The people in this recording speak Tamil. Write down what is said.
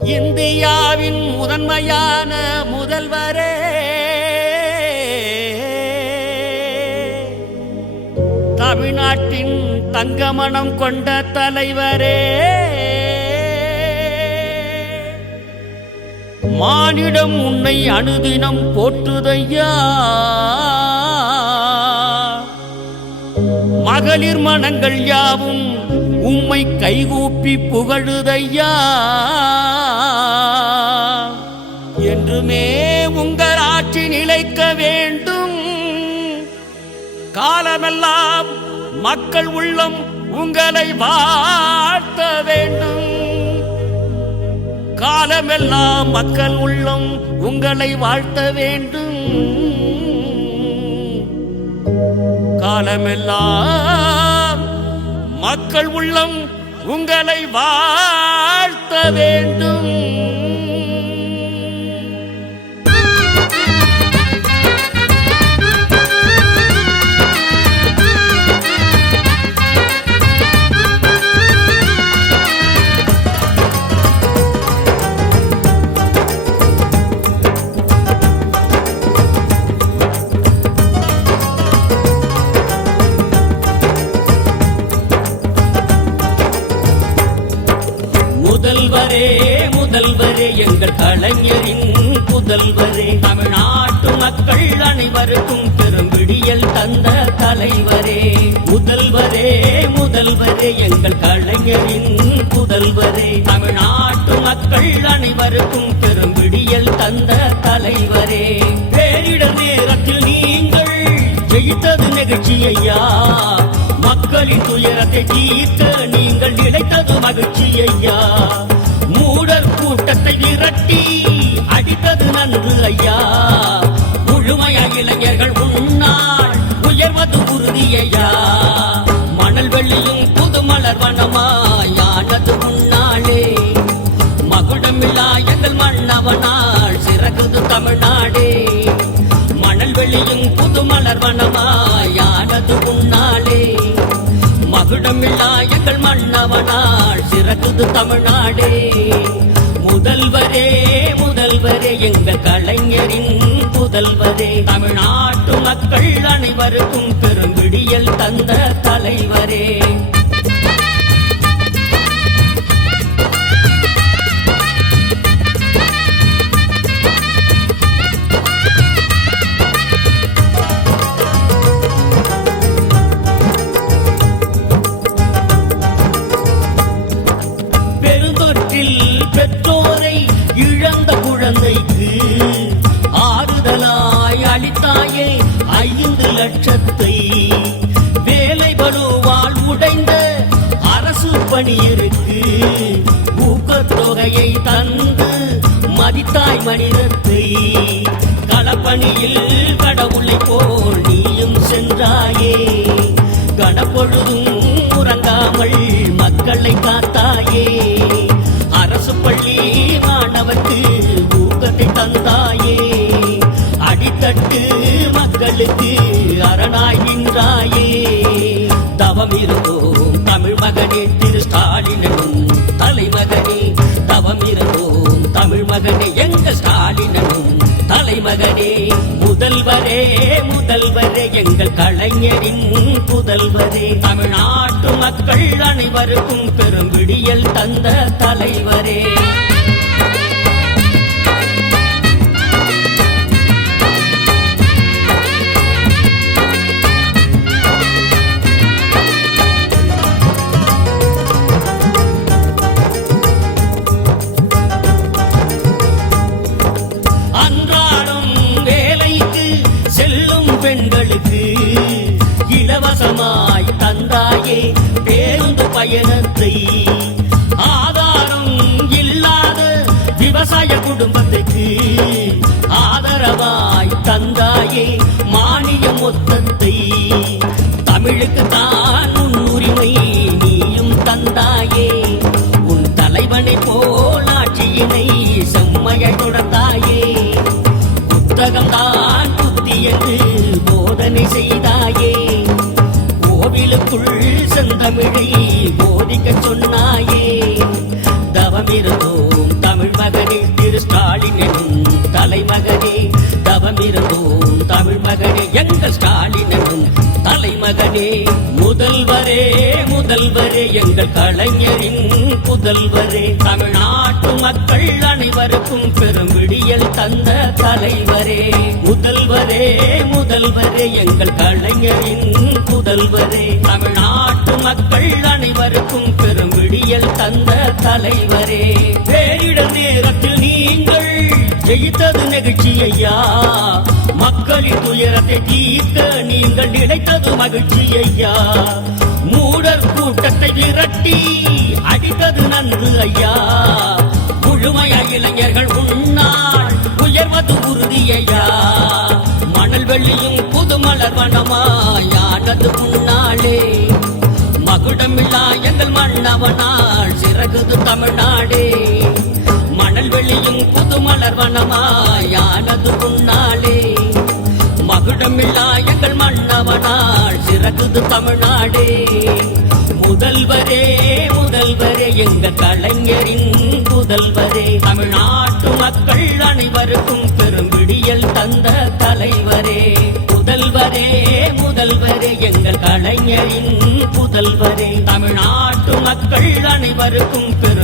இந்தியாவின் முதன்மையான முதல்வரே, தமிழ்நாட்டின் தங்கமனம் கொண்ட தலைவரே, மானிடம் உன்னை அனுதினம் போற்றுதையா, மகளிர் மனங்கள் யாவும் உம்மை கைகூப்பி புகழுதையா, என்றுமே உங்கள் ஆட்சி நிலைக்க வேண்டும், காலமெல்லாம் மக்கள் உள்ளம் உங்களை வாழ்த்த வேண்டும், காலமெல்லாம் மக்கள் உள்ளம் உங்களை வாழ்த்த வேண்டும், காலமெல்லாம் மக்கள் உள்ளம் உங்களை வாழ்த்த வேண்டும். முதல்வரே முதல்வரே எங்கள் கலைஞரின் புதல்வரே, தமிழ்நாட்டு மக்கள் அனைவருக்கும் பெரும் விடியல் தந்த தலைவரே, முதல்வரே முதல்வரே எங்கள் கலைஞரின் புதல்வரே, தமிழ்நாட்டு மக்கள் அனைவருக்கும் பெரும் விடியல் தந்த தலைவரே, பேரிடர் நேரத்தில் நீங்கள் ஜெயித்தது நிகழ்ச்சி ஐயா, மக்களின் துயரத்தை தீர்க்க நீங்கள் நினைத்தது மகிழ்ச்சி ஐயா, மூடர் கூட்டத்தை விரட்டி அடித்தது நன்று ஐயா, முழுமையாக இளைஞர்கள் உன்னால் உயர்வது உறுதி ஐயா, மணல் வெள்ளியும் புது மலர் வனமாயானது உன்னாலே, மகுடமில்லா எங்கள் மன்னவனால் சிறகுது தமிழ்நாடே, மணல் வெள்ளியும் புது மலர் வனமாயானது உன்னாலே, மகுடமில்லா எங்கள் மன்னவனால் சிறகுது தமிழ்நாடே, முதல்வரே முதல்வரே எங்கள் கலைஞரின் புதல்வரே, தமிழ்நாட்டு மக்கள் அனைவருக்கும் பெரும் விடியல் தந்த தலைவரே. பெற்றோரை இழந்த குழந்தைக்கு ஆறுதலாய் அளித்தாயே 5 லட்சத்தை, வேலை பளுவால் உடைந்த அரசு பணியருக்கு ஊக்கத்தொகையை தந்து மதித்தாய் மனிதத்தை, களப்பணியில் கடவுளை போல் நீயும் சென்றாயே, கணப்பொழுதும் உறங்காமல் மக்களை காத்தாயே, அரசு பள்ளி மாணவர்க்கு ஊக்கத்தை தந்தாயே, அடித்தட்டு மக்களுக்கு அரணாய் நின்றாயே, தவம் இருந்தோம் தமிழ் மகனே திரு ஸ்டாலினும் தலைமகனே, தவம் இருந்தோம் தமிழ் மகனே எங்க ஸ்டாலினும் தலைமகனே, முதல்வரே முதல்வரே எங்கள் கலைஞரின் புதல்வரே, தமிழ்நாட்டு மக்கள் அனைவருக்கும் பெரும் விடியல் தந்த தலைவரே. பெண்களுக்கு இலவசமாய் தந்தாயே பேருந்து பயணத்தை, ஆதாரம் இல்லாத விவசாய குடும்பத்துக்கு ஆதரவாய் தந்தாயே மானிய மொத்தத்தை, தமிழுக்கு தான் உன்னுரிமை நீயும் தந்தாயே, உன் தலைவனை போல் ஆட்சியினை செம்மையை தொடர்ந்தாயே, புத்தகம்தான் புத்தி என்று போதனை செய்தாயே, கோவிலுக்குள் செந்தமிழை போதிக்க சொன்னாயே, தவமிருந்தோம் தமிழ் கலைமகனே தவமிருந்தோம் தமிழ் மகனே எங்கள் ஸ்டாலின் என்னும் தலைமகனே முதல்வரே முதல்வரே எங்கள் கலைஞரின் புதல்வரே தமிழ்நாட்டு மக்கள் அனைவருக்கும் பெரும் விடியல் தந்த தலைவரே முதல்வரே முதல்வரே எங்கள் கலைஞரின் புதல்வரே தமிழ்நாட்டு மக்கள் அனைவருக்கும் பெரும் விடியல் தந்த தலைவரே பேரிடர் நேரத்தில் நீங்கள் ஜெயித்தது நெகிழ்ச்சி ஐயா மக்களின் துயரத்தை தீர்க்க நீங்கள் நினைத்தது மகிழ்ச்சி ஐயா மூடர் கூட்டத்தை விரட்டி அடித்தது நன்று ஐயா முழுமையா இளைஞர்கள் உன்னால் உயர்வது உறுதி ஐயா மணல் வெள்ளியும் புது மலர் வனமாயானது முன்னாலே மகுடமில்லா எங்கள் மன்னவனால் சிறகுது தமிழ்நாடே மணல் வெளியும் புது மலர் வனமாயானது முன்னாலே மகுடமில்லா எங்கள் மன்னவனால் சிறகுது தமிழ்நாடே முதல்வரே முதல்வரே எங்கள் கலைஞரின் புதல்வரே தமிழ்நாட்டு மக்கள் அனைவருக்கும் பெரும் விடியல் தந்த தலைவரே முதல்வரே முதல்வரே எங்கள் கலைஞரின் புதல்வரே தமிழ்நாட்டு மக்கள் அனைவருக்கும் பெரும்